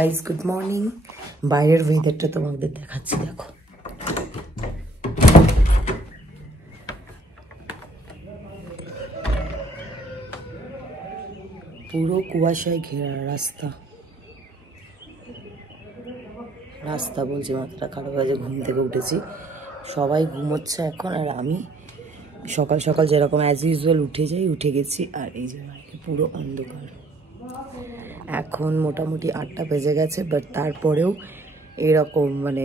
Guys good morning. বাইরের ওয়েদারটা তোমাদের দেখাচ্ছি, দেখো। পুরো কুয়াশায় ঘেরা রাস্তা রাস্তা বলছি, মাথাটা খারাপ হয়েছে। ঘুম থেকে উঠেছি, সবাই ঘুমোচ্ছে এখন, আর আমি সকাল সকাল যেরকম অ্যাজ ইউজুয়াল উঠে গেছি। আর এই যে বাইরে পুরো অন্ধকার। এখন মোটামুটি 8টা বেজে গেছে, বাট তারপরেও এরকম মানে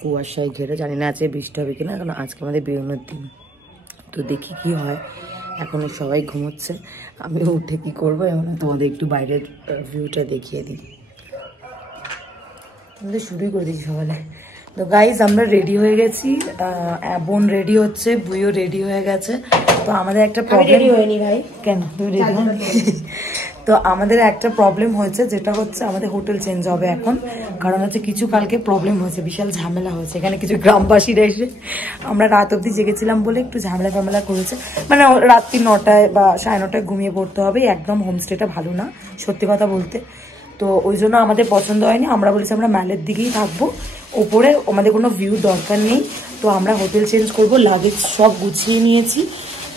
কুয়াশায় ঘেরে। জানি না আজকে বৃষ্টি হবে কিনা, কারণ আজকে আমাদের বেরোনোর দিন। তো দেখি কি হয়। এখনও সবাই ঘুমোচ্ছে, আমি উঠে কি করবো এবং তোমাদের একটু বাইরের ভিউটা দেখিয়ে দিই। আমাদের শুরুই করে দিচ্ছি সকালে। তো গাইজ আমরা রেডি হয়ে গেছি, বোন রেডি হচ্ছে, বুইও রেডি হয়ে গেছে। তো আমাদের একটা প্রবলেম হয়নি ভাই। কেন তুমি রেডি হয়নি? তো আমাদের একটা প্রবলেম হয়েছে, যেটা হচ্ছে আমাদের হোটেল চেঞ্জ হবে এখন। কারণ হচ্ছে কিছু কালকে প্রবলেম হয়েছে, বিশাল ঝামেলা হয়েছে এখানে। কিছু গ্রামবাসীরা এসে, আমরা রাত অবধি জেগেছিলাম বলে একটু ঝামেলা করেছে। মানে রাত্রি 9টায় বা 9:30টায় ঘুমিয়ে পড়তে হবে। একদম হোমস্টেটা ভালো না, সত্যি কথা বলতে। তো ওই জন্য আমাদের পছন্দ হয়নি। আমরা বলেছি আমরা ম্যালের দিকেই থাকবো, ওপরে আমাদের কোনো ভিউ দরকার নেই। তো আমরা হোটেল চেঞ্জ করব, লাগেজ সব গুছিয়ে নিয়েছি।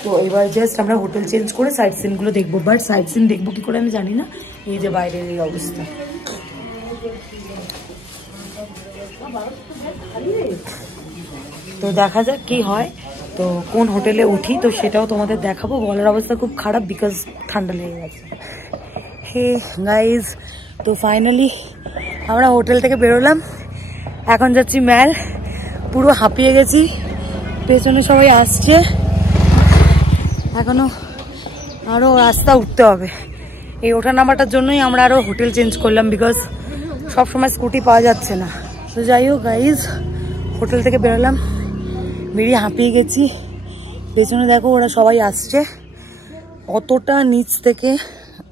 তো এবার জাস্ট আমরা হোটেল চেঞ্জ করে সাইট সিনগুলো দেখবো। বাট সাইট সিন দেখবো কি করে আমি জানি না। এই যে বাইরের এই অবস্থা, তো দেখা যাক কি হয়। তো কোন হোটেলে উঠি তো সেটাও তোমাদের দেখাবো। গলার অবস্থা খুব খারাপ, বিকজ ঠান্ডা লেগে গেছে। হে গাইজ, তো ফাইনালি আমরা হোটেল থেকে বেরোলাম, এখন যাচ্ছি ম্যাল। পুরো হাঁপিয়ে গেছি, পেছনে সবাই আসছে, এখনো আরও রাস্তা উঠতে হবে। এই ওঠা নামাটার জন্যই আমরা আরও হোটেল চেঞ্জ করলাম, বিকজ সবসময় স্কুটি পাওয়া যাচ্ছে না। তো যাই হোক গাইজ, হোটেল থেকে বেরোলাম, বেরিয়ে হাঁপিয়ে গেছি। পেছনে দেখো ওরা সবাই আসছে। অতটা নিচ থেকে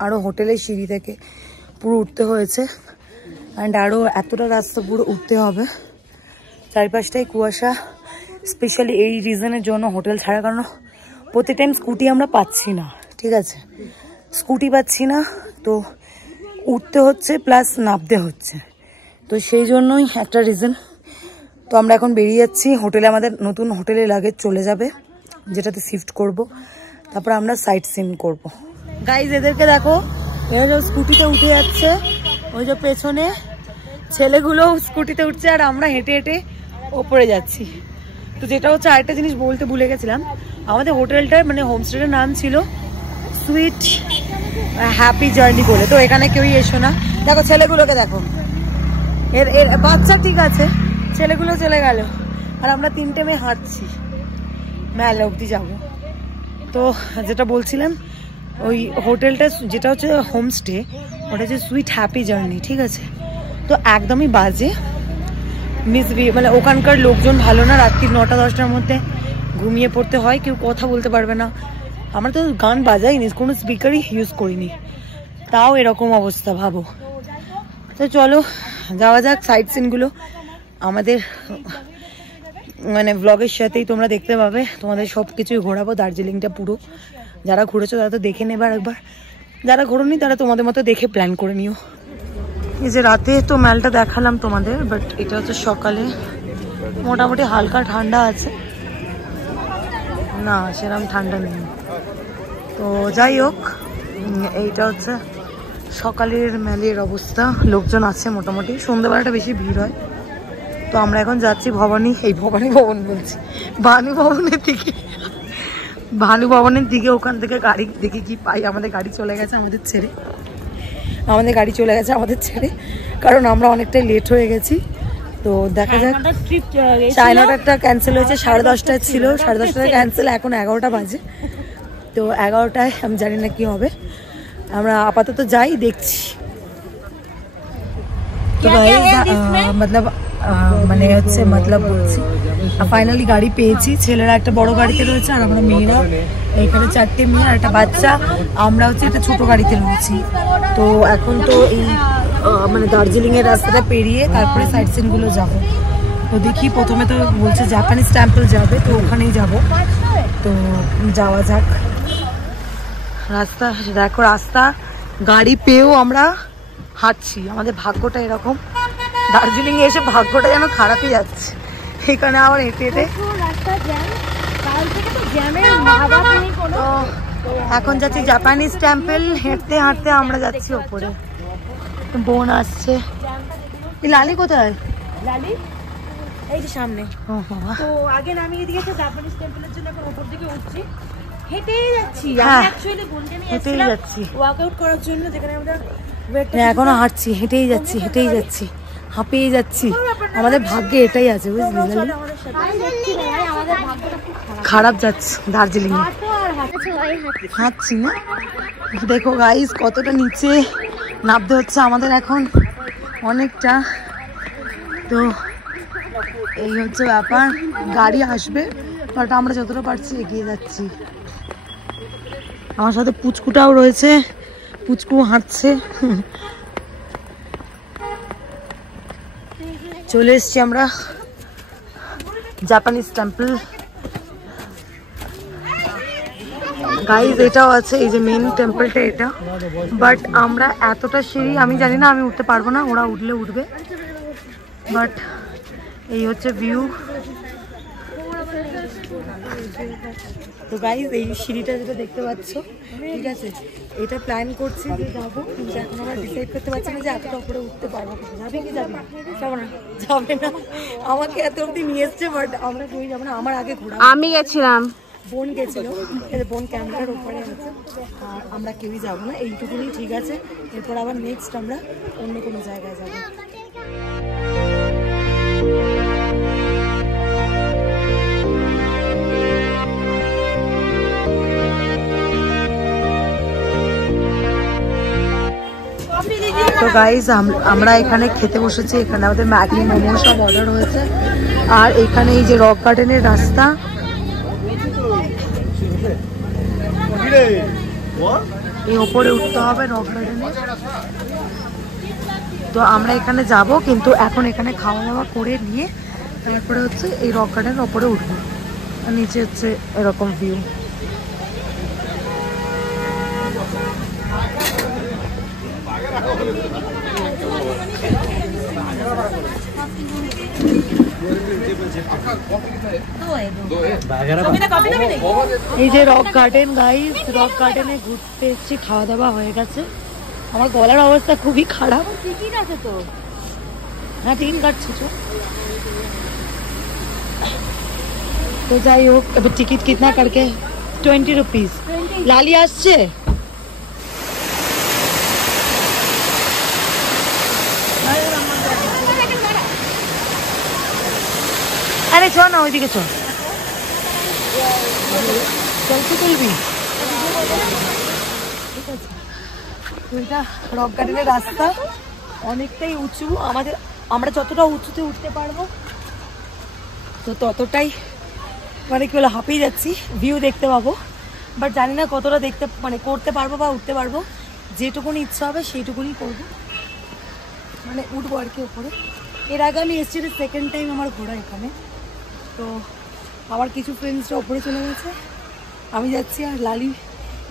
আরও হোটেলের সিঁড়ি থেকে পুরো উঠতে হয়েছে, অ্যান্ড আরও এতটা রাস্তা পুরো উঠতে হবে। চারিপাশটাই কুয়াশা, স্পেশালি এই রিজনের জন্য হোটেল ছাড়া। কারণ প্রতি টাইম স্কুটি আমরা পাচ্ছি না, ঠিক আছে, স্কুটি পাচ্ছি না, তো উঠতে হচ্ছে প্লাস নামতে হচ্ছে। তো সেই জন্যই একটা রিজন। তো আমরা এখন বেরিয়ে যাচ্ছি হোটেলে। আমাদের নতুন হোটেলে লাগেজ চলে যাবে, যেটাতে শিফট করব। তারপর আমরা সাইট সিন করব। গাইজ এদেরকে দেখো, এরা সব স্কুটিতে উঠে যাচ্ছে। ওই যে পেছনে ছেলেগুলো স্কুটিতে উঠছে, আর আমরা হেঁটে হেঁটে ওপরে যাচ্ছি। তো যেটা হচ্ছে আরেকটা জিনিস বলতে ভুলে গেছিলাম, আমাদের হোটেলটার মানে হোমস্টেটার নাম ছিল সুইট হ্যাপি জার্নি বলে। তো এখানে কেউই এসো না। দেখো ছেলেগুলোকে দেখো, এর বাচ্চা ঠিক আছে, ছেলেগুলো চলে গেল, আর আমরা 3টে মেয়ে হাঁটছি মেলা অবধি যাবো। তো যেটা বলছিলাম, ওই হোটেলটা যেটা হচ্ছে হোমস্টে, ওটা হচ্ছে সুইট হ্যাপি জার্নি, ঠিক আছে। তো একদমই বাজে, মানে ওখানকার লোকজন ভালো না। রাত্রি 9টা-10টার মধ্যে ঘুমিয়ে পড়তে হয়, কেউ কথা বলতে পারবে না। আমরা তো গান বাজাইনি, কোনো স্পিকারই ইউজ করিনি, তাও এরকম অবস্থা, ভাবো। তো চলো যাওয়া যাক সাইট সিনগুলো। আমাদের মানে ব্লগের সাথেই তোমরা দেখতে পাবে, তোমাদের সব কিছুই ঘোরাবো। দার্জিলিংটা পুরো, যারা ঘুরেছো তারা তো দেখে নেবে, আর একবার যারা ঘোরোনি তারা তোমাদের মতো দেখে প্ল্যান করে নিও। এই যে রাতে তো ম্যালটা দেখালাম তোমাদের, বাট এটা হচ্ছে সকালে। মোটামুটি হালকা ঠান্ডা আছে, না সেরকম ঠান্ডা নেই। তো যাই হোক, এইটা হচ্ছে সকালের ম্যালের অবস্থা। লোকজন আছে মোটামুটি, সন্ধ্যাবেলাটা বেশি ভিড় হয়। তো আমরা এখন যাচ্ছি ভবানী ভবন বলছি, ভানু ভবনের দিকে। ওখান থেকে গাড়ি দেখে কি পাই। আমাদের গাড়ি চলে গেছে আমাদের ছেড়ে, কারণ আমরা অনেকটাই লেট হয়ে গেছি। তো দেখা যাক, চায়নাটা ক্যান্সেল হয়েছে, 10:30টায় ছিল, 10:30টায় ক্যান্সেল, এখন 11টা বাজে। তো 11টায় আমি জানি না কি হবে, আমরা আপাতত যাই, দেখছি। তো মতলব মানে হচ্ছে মতলব বলছি, ফাইনালি গাড়ি পেয়েছি। ছেলেরা একটা বড় গাড়িতে রয়েছে, আর আমরা মেয়েরা এখানে 4টে মেয়ে আর একটা বাচ্চা, আমরা হচ্ছে একটা ছোট গাড়িতে রয়েছি। তো এখন তো এই মানে দার্জিলিং এর রাস্তাটা পেরিয়ে তারপরে সাইট সিনগুলো যাবো। তো দেখি, প্রথমে তো বলছে জাপানিজ টেম্পল যাবে, তো ওখানেই যাব। তো যাওয়া যাক। রাস্তা দেখো, রাস্তা গাড়ি পেয়েও আমরা হাঁটছি। আমাদের ভাগ্যটা এরকম, দার্জিলিং এ এসে ভাগ্যটা যেন খারাপই যাচ্ছে। এখানে আবার হেঁটে হেঁটে এখন যাচ্ছি জাপানিজ টেম্পল। হেঁটতে হাঁটতে আমরা যাচ্ছি ওপরে। বোন আসছে। লালি কোথায়? লালি এই যে সামনে। তো আগে নামিয়ে দিয়েছে জাপানিজ টেম্পলের জন্য, এখন উপর দিকে উঠছি। হেঁটেই যাচ্ছি, আমি অ্যাকচুয়ালি বোনকে নিয়ে হেঁটেই যাচ্ছি ওয়ার্কআউট করার জন্য, যেখানে আমরা এখনো হাঁটছি, হেঁটেই যাচ্ছি, হেঁটেই যাচ্ছি, হাঁপিয়ে যাচ্ছি। আমাদের ভাগ্যে এটাই আছে, বুঝলি? খারাপ যাচ্ছে দার্জিলিং, হাঁটছি না। দেখো গাইস কতটা নিচে নামতে হচ্ছে আমাদের এখন অনেকটা। তো এই হচ্ছে ব্যাপার, গাড়ি আসবে, বাট আমরা যতটা পারছি এগিয়ে যাচ্ছি। আমার সাথে পুচকুটাও রয়েছে, পুচকু হাঁটছে। চলে এসছি আমরা জাপানিজ টেম্পল। গাইজ এটাও আছে, এই যে মেন টেম্পলটা এটা, বাট আমরা এতটা সিঁড়ি আমি জানি না, আমি উঠতে পারবো না, ওরা উঠলে উঠবে। বাট এই হচ্ছে ভিউ। তো গাইজ এই সিঁড়িটা যেটা দেখতে পাচ্ছ, ঠিক আছে, এটা প্ল্যান করছি যে যাবো, কিন্তু এখন আমরা ডিসাইড করতে পারছি না যে এতটা উপরে উঠতে পারবো। যাবে কি যাবে? যাবো না, যাবে না। আমাকে এত অব্দি নিয়ে এসছে, বাট আমরা কেউই যাবো না। আমার আগে ঘোরা, আমি গেছিলাম, বোন গেছিল, বোন ক্যামেরার ওপরে আছে, আর আমরা কেউই যাবো না। এইটুকুনি ঠিক আছে, এরপর আবার নেক্সট আমরা অন্য কোনো জায়গায় যাবো। তো গাইজ আমরা এখানে খেতে বসেছি। এখানে আমাদের ম্যাগি, মোমো সব অর্ডার হয়েছে। আর এখানে এই যে রক গার্ডেনের রাস্তা, এই ওপরে উঠতে হবে রক গার্ডেনে। তো আমরা এখানে যাব, কিন্তু এখন এখানে খাওয়া দাওয়া করে নিয়ে তারপরে হচ্ছে এই রক গার্ডেনের ওপরে উঠবো। আর নিচে হচ্ছে এরকম ভিউ। এই যে রক গার্ডেন গাইস, রক গার্ডেনে ঘুরতে এসেছি, খাওয়া দাওয়া হয়ে গেছে। আমার গলার অবস্থা খুবই খারাপ। টিকিট আছে তো? হ্যাঁ টিকিট কাটছি তো যাই হোক, এবার টিকিট কিতনা করকে? 20 रुपीज। লালি আসছে? আরে চ না, ওইদিকে চ। সেলফি তুলবি? ওইটা রক গার্ডেনের রাস্তা অনেকটাই উঁচু। আমরা যতটা উঁচুতে উঠতে পারবো তো ততটাই মানে কি বলে হাঁপিয়ে যাচ্ছি। ভিউ দেখতে পাবো, বাট জানি না কতটা দেখতে মানে করতে পারবো বা উঠতে পারবো। যেটুকুনি ইচ্ছা হবে সেইটুকুনি করবো, মানে উঠবো আর কি ওপরে। এর আগে আমি এসেছি, সেকেন্ড টাইম আমার ঘোরা এখানে। তো আবার কিছু ফ্রেন্ডসরা ওপরে চলে গেছে, আমি যাচ্ছি, আর লালি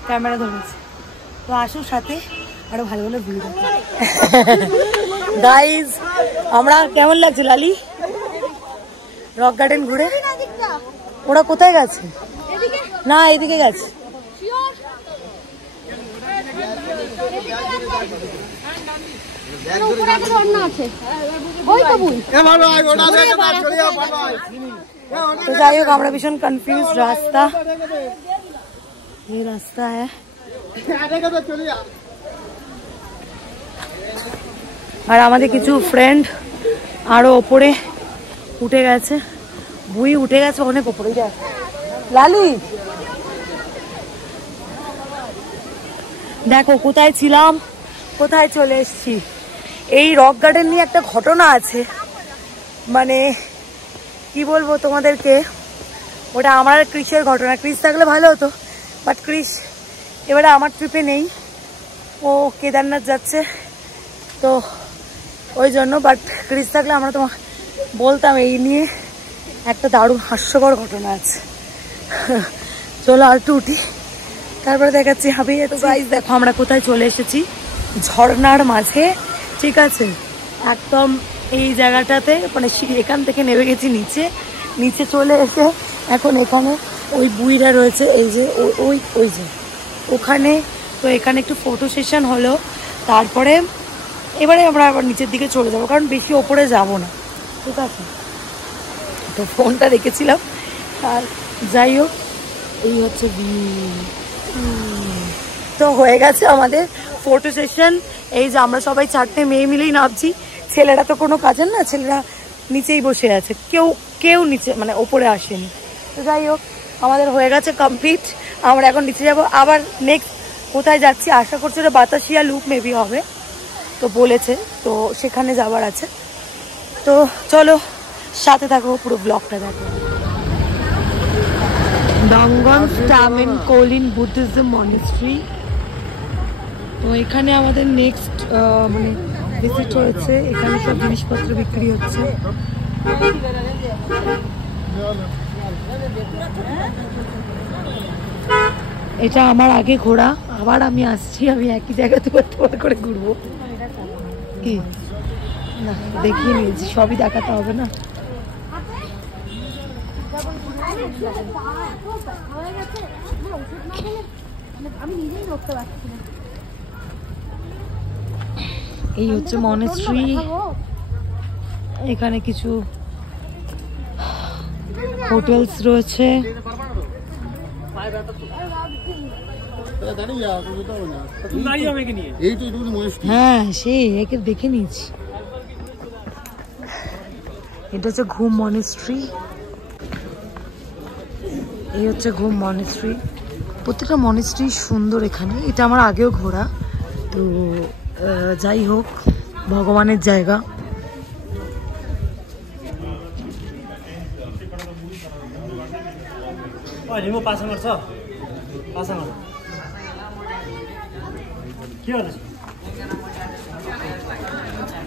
ক্যামেরা ধরেছে। তো আসো সাথে, আরো ভালো ভালো ভিউ দেখো। গাইজ আমরা কেমন লাগছে লালি রক গার্ডেন ঘুরে? ওরা কোথায় গেছে? না এদিকে গেছে। तो যাই হোক আমরা ভীষণ কনফিউজ রাস্তা, এই রাস্তা আর আমাদের কিছু ফ্রেন্ড আরো ওপরে উঠে গেছে। বুই উঠে গেছে অনেক ওপরে। যায় লালি দেখো কোথায় ছিলাম, কোথায় চলে এসেছি। এই রক গার্ডেন নিয়ে একটা ঘটনা আছে, মানে কি বলবো তোমাদেরকে, ওটা আমার আর ক্রিসের ঘটনা। ক্রিস থাকলে ভালো হতো, বাট ক্রিস এবারে আমার ট্রিপে নেই, ও কেদারনাথ যাচ্ছে, তো ওই জন্য। বাট ক্রিস থাকলে আমরা তোমার বলতাম। এই নিয়ে একটা দারুণ হাস্যকর ঘটনা আছে। চলো আর একটু উঠি, তারপরে দেখাচ্ছি। হাবিয়ে তো গাইস দেখো আমরা কোথায় চলে এসেছি, ঝর্ণার মাঝে। ঠিক আছে, একদম এই জায়গাটাতে মানে এখান থেকে নেমে গেছি নিচে চলে এসে এখন এখানে ওই বুইরা রয়েছে, এই যে ওই যে ওখানে। তো এখানে একটু ফটো সেশন হলো, তারপরে এবারে আমরা আবার নিচের দিকে চলে যাবো, কারণ বেশি ওপরে যাব না। ঠিক আছে, তো ফোনটা রেখেছিলাম। আর যাই হোক, এই হচ্ছে তো হয়ে গেছে আমাদের ফটো সেশন। এই যে আমরা সবাই 4টে মেয়ে মিলেই নামছি, ছেলেরা তো কোনো কাজের না, ছেলেরা নিচেই বসে আছে, কেউ নিচে মানে ওপরে আসেনি। তো যাই হোক, আমাদের হয়ে গেছে কমপ্লিট। আমরা এখন নিচে যাব। আবার নেক্সট কোথায় যাচ্ছি আশা করছি ওটা বাতাসিয়া লুপ মেবি হবে, তো বলেছে, তো সেখানে যাবার আছে। তো চলো সাথে থাকো, পুরো ব্লগটা দেখো। ডাঙ্গন স্টামেন কোলিন বুদ্ধিজম মনিস্ট্রি। তো এখানে আমাদের নেক্সট মানে ভিজিট হয়েছে, এখানে সব জিনিসপত্র বিক্রি হচ্ছে। এটা আমার আগে ঘোরা, আবার আমি আসছি, আমি একই জায়গাতে করে ঘুরবো কি না, দেখিয়ে নিয়েছি, সবই দেখাতে হবে না। এই হচ্ছে মনেস্ট্রি, এখানে কিছু হোটেলস রয়েছে। হ্যাঁ সেই একে দেখে নিয়েছি। এটা হচ্ছে ঘুম মনেস্ট্রি, এই হচ্ছে ঘুম মনেস্ট্রি। প্রত্যেকটা মনেস্ট্রি সুন্দর এখানে, এটা আমার আগেও ঘোরা। তো যাই হোক, ভগবানের জায়গা।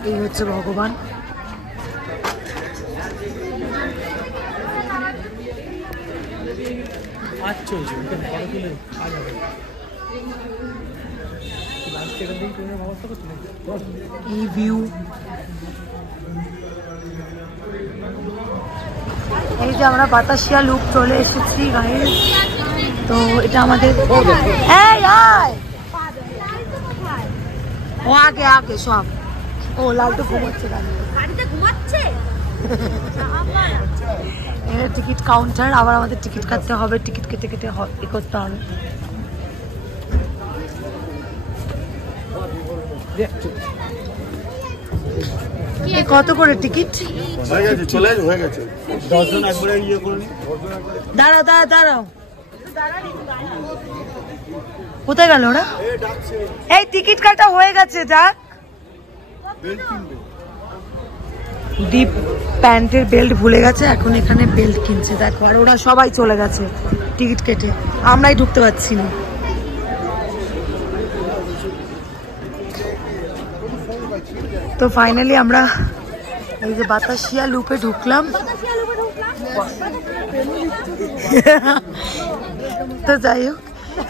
এই হচ্ছে ভগবান। এই ভিউ, এই যে আমরা বাতাসিয়া লুপ চলে এসেছি গাইস। তো এটা আমাদের ও আগে আগে সব ও লালটু ঘুমাচ্ছে, টিকিট কাউন্টার, আবার আমাদের টিকিট কাটতে হবে, টিকিট কেটে করতে হবে। কত করে টিকিট? দাঁড়াও কোথায় গেল ওরা? এই টিকিট কাটা হয়ে গেছে, যাক। দীপ প্যান্টের বেল্ট ভুলে গেছে, এখন এখানে বেল্ট কিনছে, দেখো। আর ওরা সবাই চলে গেছে টিকিট কেটে, আমরাই ঢুকতে পারছি না। তো ফাইনালি আমরা এই যে বাতাসিয়া লুপে ঢুকলাম। তো যাই হোক,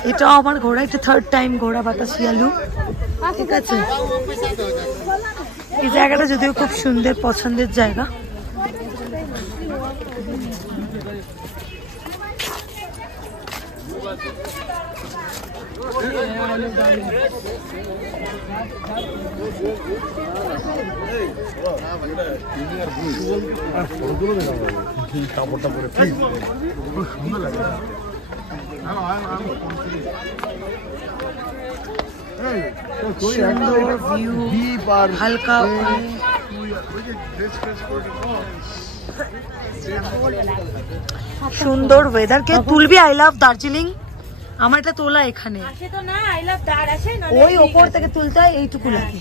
এটাও আমার ঘোরা, এটা 3rd টাইম ঘোরা বাতাসিয়া লুপ। ঠিক আছে, এই জায়গাটা যদিও খুব সুন্দর, পছন্দের জায়গা। কাপড়টা পরে খুব সুন্দর লাগে। হালকা সুন্দর ওয়েদার। কে তুলবি? I love Darjeeling. আমার এটা তোলা এখানে, ওই ওপর থেকে তুলতে হয়, এইটুকু লাগে।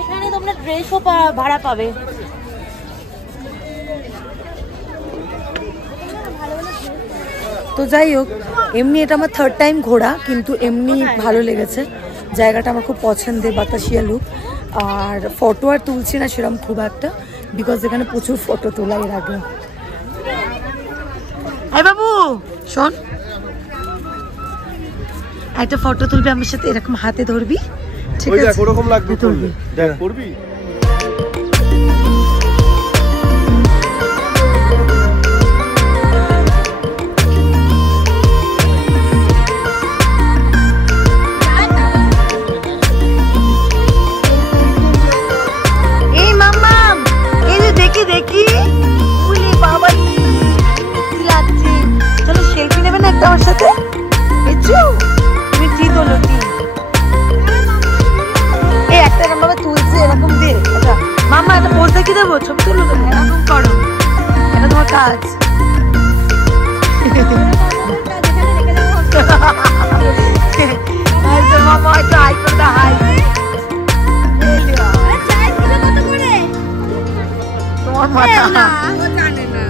এখানে তোমরা ড্রেসও ভাড়া পাবে। তো যাই হোক, এমনি এটা আমার 3rd টাইম ঘোরা, কিন্তু এমনি ভালো লেগেছে জায়গাটা, আমার খুব পছন্দের বাতাসিয়া লুপ। আর ফটো আর তুলছি না সেরকম খুব একটা, বিকজ এখানে প্রচুর ফটো তোলা এর আগে। আই বাবু শোন, একটা ফটো তুলবি আমার সাথে, এরকম হাতে ধরবি, ঠিক আছে? ওরকম লাগবে, তুলবি দেখ, করবি। এই মাম্মা, এই যে দেখি দেখি, উলি বাবা কি লাগছে। চলো সেলফি নেবে না একটা আমার সাথে? তুমি কি তোলো কি? এই একটা এরকম ভাবে তুলছে, এরকম দিয়ে। আচ্ছা মাম্মা একটা পোজ দেখি দেবো, ছবি তুলো দেবো, এরকম করো, এটা তোমার কাজ। মামা একটু হাই করতে, হাই তোমার মাথা জানে না।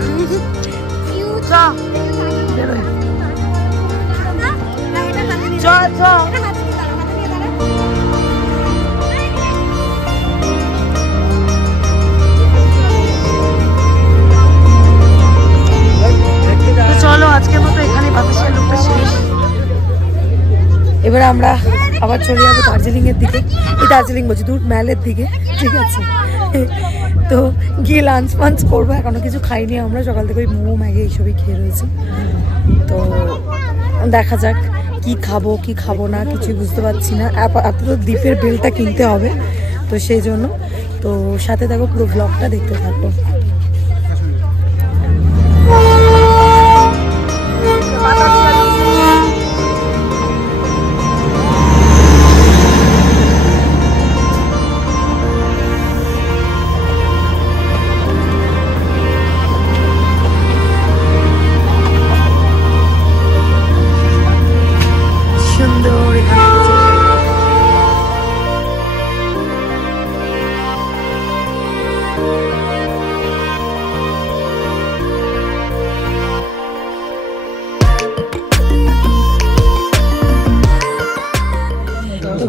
চলো আজকের মতো এখানে বাতাসের লুকটা শেষ। এবার আমরা আবার চলে যাবো দার্জিলিং এর দিকে, এই দার্জিলিং বলছি দূর ম্যালের দিকে, ঠিক আছে? তো গিয়ে লাঞ্চ ফাঞ্চ করবো, এখনো কিছু খাইনি আমরা, সকাল থেকে ওই মোমো ম্যাগি এইসবই খেয়ে রয়েছি। তো দেখা যাক কি খাবো কি খাবো না, কিছুই বুঝতে পারছি না। আপাতত দ্বীপের বেলটা কিনতে হবে, তো সেই জন্য তো সাথে দেখো, পুরো ব্লগটা দেখতে থাকো।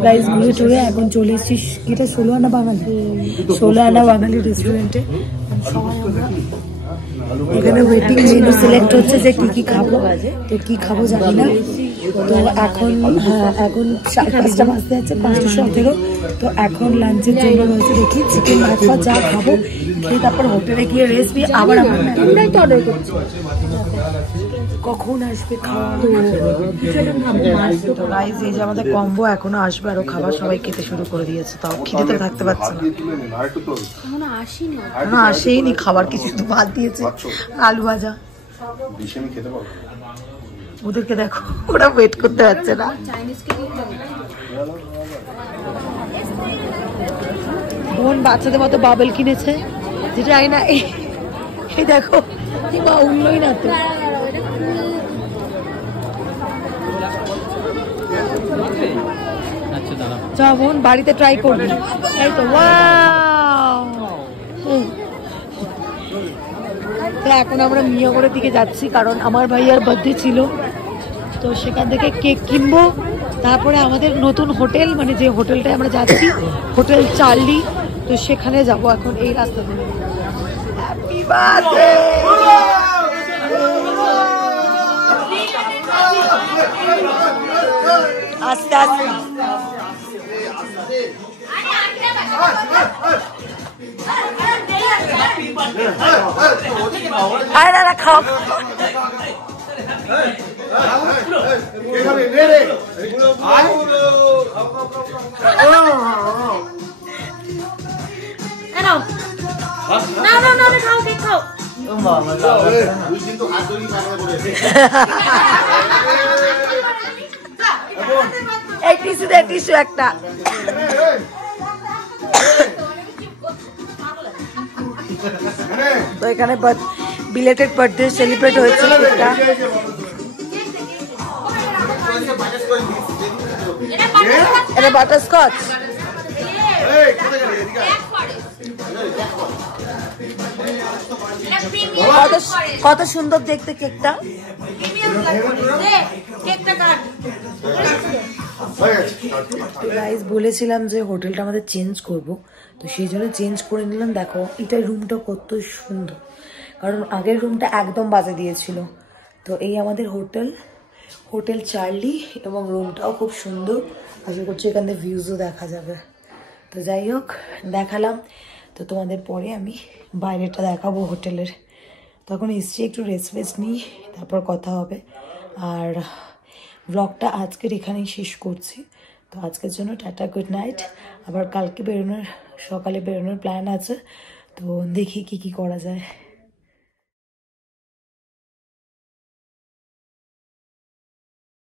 গাইস ঘুরে টুরে এখন চলে এসেছি, এটা 16 আনা বাঙালি, 16 আনা বাঙালি রেস্টুরেন্টে। এখানে ওয়েটিং মেনু সিলেক্ট হচ্ছে যে কি কি খাবো, তো কি খাবো জানি না। তো এখন এখন 5:30 বাজতে যাচ্ছে, 5:17। তো এখন লাঞ্চের জন্য রয়েছে দেখি চিকেন ভাত, যা খাবো খেয়ে তারপর হোটেলে গিয়ে রেস্ট নিয়ে আবার আমার আমরাই তো অর্ডার করছি, কখন আসবে খাওয়া। তো গাইস এই যে আমাদের কম্বো এখনো আসবে, আরো খাবার সবাই খেতে শুরু করে দিয়েছে, তাও খিদেতে থাকতে পারছে না, এখনো আসেইনি খাবার কিছু, তো ভাত দিয়েছে আলু ভাজা। ওদেরকে দেখো, ওরা ওয়েট করতে পারছে না। বোন বাচ্চাদের মতো বাবেল কিনেছে, যেটা আই না, এই দেখো বা উঠলোই না তো। চা বোন বাড়িতে ট্রাই করবি, এই তো এখন আমরা মিয়াগড়ের দিকে যাচ্ছি, কারণ আমার ভাইয়ার বার্থডে ছিল, তো সেখান থেকে কেক কিনবো, তারপরে আমাদের নতুন হোটেল, মানে যে হোটেলটায় আমরা যাচ্ছি, হোটেল চার্লি, তো সেখানে যাবো এখন এই রাস্তা ধরে। Happy birthday. আস্তে আস্তে আরে দাদা খাও, এই টিস্যু দে, টিস্যু একটা। তো এখানে বিলেটেড বার্থডে সেলিব্রেট হয়েছে, এটা বাটারস্কচ। কত সুন্দর দেখতে কেকটা। গাইস বলেছিলাম যে হোটেলটা আমাদের চেঞ্জ করব, তো সেই জন্য চেঞ্জ করে নিলাম। দেখো এটা রুমটা কত সুন্দর, কারণ আগের রুমটা একদম বাজে দিয়েছিল। তো এই আমাদের হোটেল চার্লি, এবং রুমটাও খুব সুন্দর। আশা করছি এখান থেকে ভিউজও দেখা যাবে। তো যাই হোক দেখালাম, তো তোমাদের পরে আমি বাইরেটা দেখাবো হোটেলের। তখন এসছি একটু রেস্ট নিই, তারপর কথা হবে। আর ব্লগটা আজকের এখানেই শেষ করছি। তো আজকের জন্য টাটা, গুড নাইট। আবার কালকে সকালে বেরোনোর প্ল্যান আছে, তো দেখি কি করা যায়।